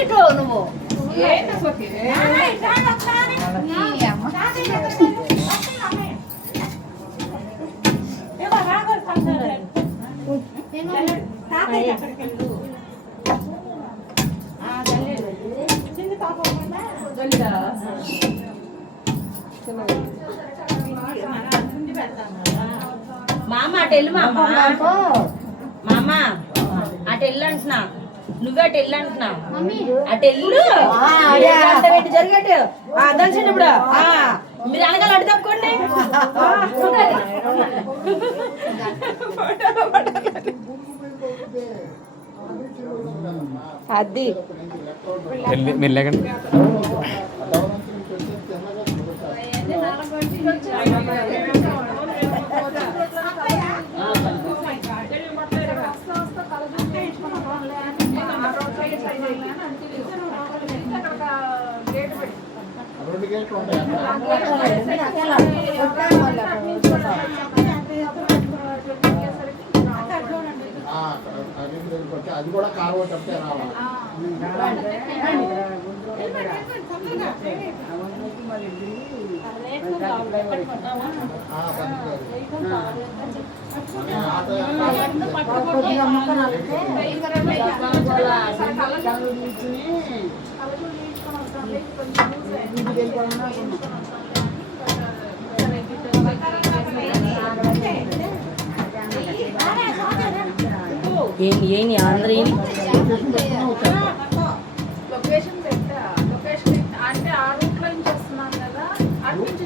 ఇటు నువ్వు మామ అటెల్లు మామ మామ అటెల్లు అంటున్నా నువ్వు అటెల్లు అంటున్నా అటెల్లు జరిగేటు అదలిసినప్పుడు మీరు అనగాలి అటు తప్పుకోండి అది మీరు లేకండి అది కూడా కారవటే రావాలి ఏంటి అందరూ లొకేషన్ పెట్టా లొకేషన్ అంటే ఆ రూట్ లో నుంచి వస్తున్నాం కదా అటు నుంచి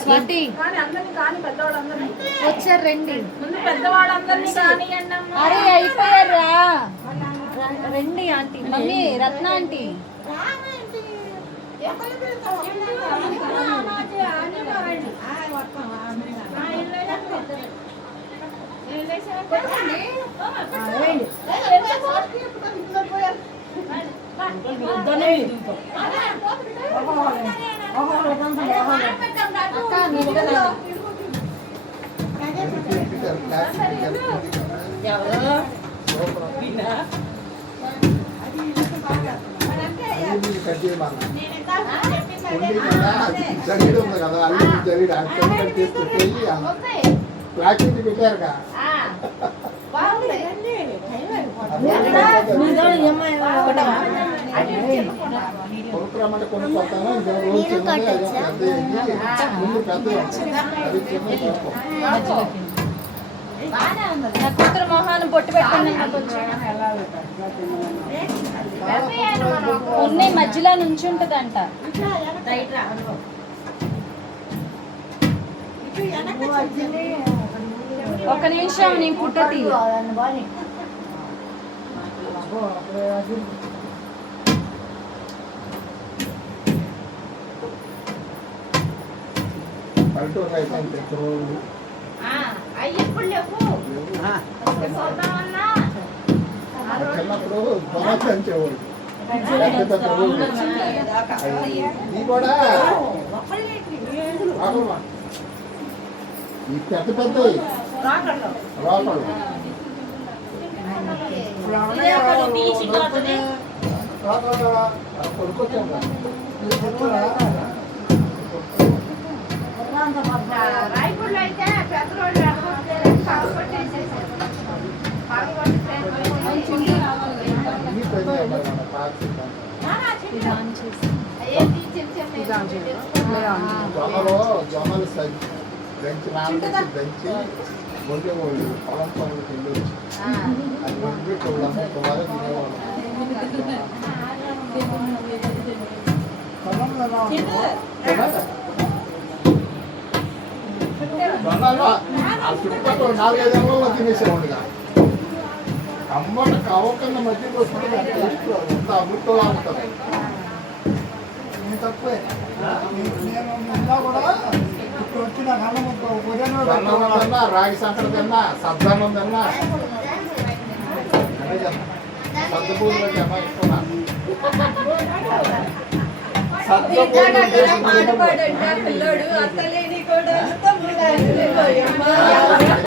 స్వాతి వచ్చారు రండి పెద్దవాళ్ళందరినీ కానియండి అరే అయిపోయారా రండి ఆంటీ మమ్మీ రత్న ఆంటీ జరిగింది కదా అల్లు జరిగి ప్లాస్టిక్ పెట్టారుగా కొనుక్కురమ్మంటే కొనుక్కొస్తాను ముందు పెద్ద కూతురు మొహాన్ని పొట్టు పెట్టుకుని ఉన్నాయి మధ్యలో నుంచి ఉంటుందంట ఒక నిమిషం నీ పుట్టతి చిన్నప్పుడు దొరకంచేవాడు ఇది కూడా ఈ పెద్ద పెద్ద రోకలు కొనుక్కొచ్చాము రాయపూర్లో అయితే పెద్దవాళ్ళు జొన్నలు బెంచ్ బెంచి వండేవాళ్ళు పొలం పనులకు వెళ్ళి అది వండి అమ్ముకోవాలి తినేవాళ్ళు జొన్నలు ఆ చుట్టుపక్కల 4-5 అంగంలో తినేసేవాడిగా కమ్మట కావకుండా మధ్యకి వస్తుంది టేస్ట్ అంత అమృతంలా ఉంటుంది. నేను తక్కువే నేను ఇంకా కూడా ఇప్పుడు వచ్చి నాకు అన్నం ఉదయం అన్నం తిన్నా, రాగి సంకట తిన్నా, సబ్జానం తిన్నా, సద్దపూలు పెట్టి అమ్మ ఇస్తున్నా. పాట పాడంట పిల్లోడు అత్తలేని కూడా